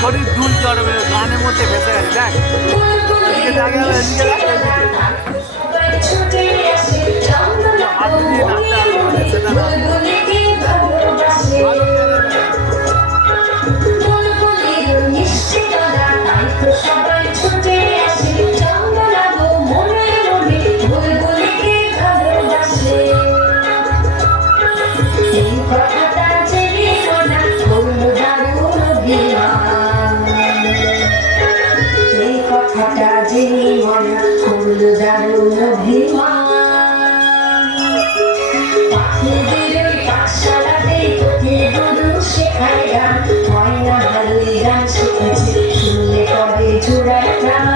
শরীর দুল চড়বে, গানের মধ্যে ভেসে গেছে। দেখ এদিকে দেখা গেল, এদিকে দেখ, হাত দিয়ে নাচতে হবে, সেটা না। দারুণ অভিমান পাখিদের পাঠশালাতে গুরু শেখায় গান, ময়না ভালোই গান শিখেছে, শুনলে কবে জোড়ায় প্রাণ।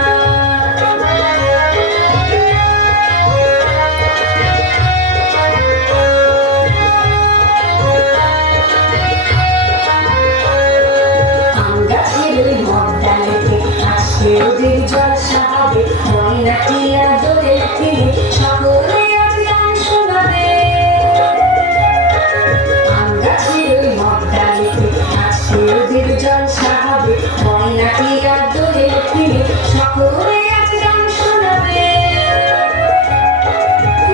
আম গাছের ওই মগডালেতে আজকে ওদের জলসা হবে, ময়নাটি আদরে ফিরে সকলে আজ গান শোনাবে। আম গাছের ওই মগডালেতে আজকে ওদের জলসা হবে, ময়নাটি আদরে ফিরে সকলে আজ গান শোনাবে।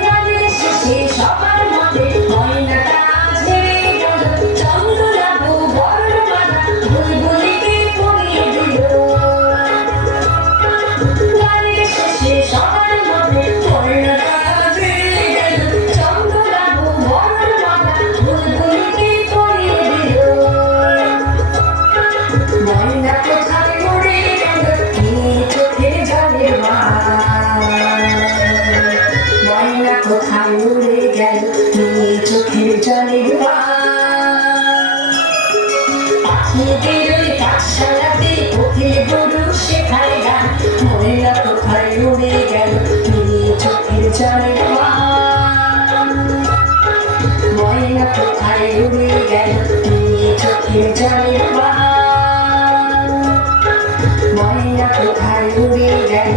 গানের শেষে সবার মতে ময়নাটা আজ হেরে গেল, চন্দ্রলাভু বর্ণমালা বুলবুলিকে পরিয়ে দিল। গানের শেষে সবার মতে ময়নাটা আজ হেরে গেল, চন্দ্রলাভু বর্ণমালা বুলবুলিকে পরিয়ে দিল। ময়না কোথায় উড়ে গেল, নীল চোখের জলের মাছ। ময়না কোথায় উড়ে গেল, নীল চোখের জলের মাছ। পাখিদের ওই পাঠশালাতে কোকিল গুরু শেখায় গান, ময়না কোথায় উড়ে গেল, নীল চোখের জলের মাছ। ময়না কোথায় উড়ে গেল, নীল চোখের জলের মাছ। ময়না কোথায় উড়ে গেল।